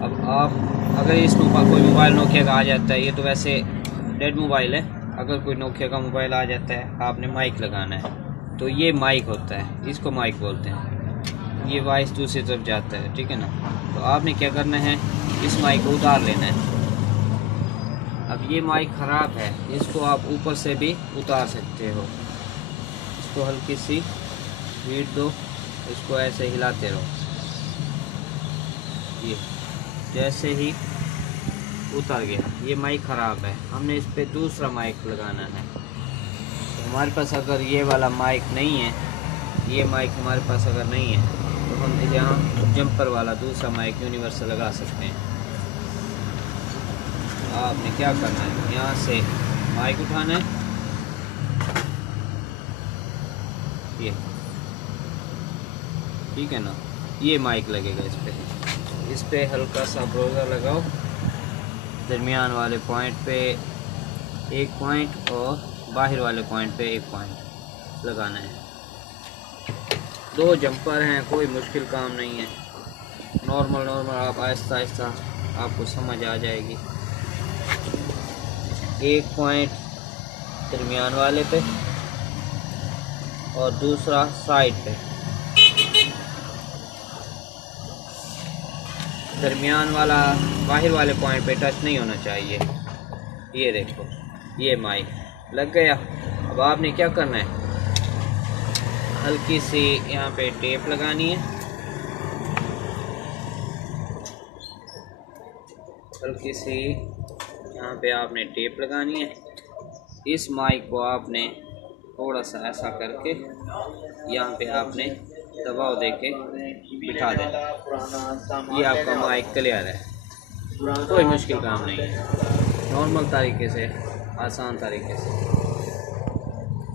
अब आप अगर इस कोई मोबाइल नोकिया का आ जाता है, ये तो वैसे डेड मोबाइल है, अगर कोई नोकिया का मोबाइल आ जाता है आपने माइक लगाना है, तो ये माइक होता है, इसको माइक बोलते हैं। ये वॉइस दूसरी तरफ जाता है, ठीक है ना। तो आपने क्या करना है, इस माइक को उतार लेना है। अब ये माइक ख़राब है, इसको आप ऊपर से भी उतार सकते हो। इसको हल्की सी हीट दो, इसको ऐसे हिलाते रहो। ये जैसे ही उतर गया, ये माइक ख़राब है, हमने इस पे दूसरा माइक लगाना है। तो हमारे पास अगर ये वाला माइक नहीं है, ये माइक हमारे पास अगर नहीं है, तो हम यहाँ जंपर वाला दूसरा माइक यूनिवर्सल लगा सकते हैं। आपने क्या करना है, यहाँ से माइक उठाना है, ये ठीक है ना, ये माइक लगेगा इस पे हल्का सा ब्रोज़र लगाओ, दरमियान वाले पॉइंट पे एक पॉइंट और बाहर वाले पॉइंट पे एक पॉइंट लगाना है। 2 जंपर हैं, कोई मुश्किल काम नहीं है, नॉर्मल आप आहिस्ता आहिस्ता आपको समझ आ जाएगी। एक पॉइंट दरमियान वाले पे और दूसरा साइड पे। दरमियान वाला बाहर वाले पॉइंट पे टच नहीं होना चाहिए। ये देखो, ये माइक लग गया। अब आपने क्या करना है, हल्की सी यहाँ पे टेप लगानी है, हल्की सी यहाँ पे आपने टेप लगानी है। इस माइक को आपने थोड़ा सा ऐसा करके यहाँ पे आपने दबाव देके बिठा देना। ये आपका माइक क्लियर है, कोई मुश्किल काम नहीं है, नॉर्मल तरीके से, आसान तरीके से।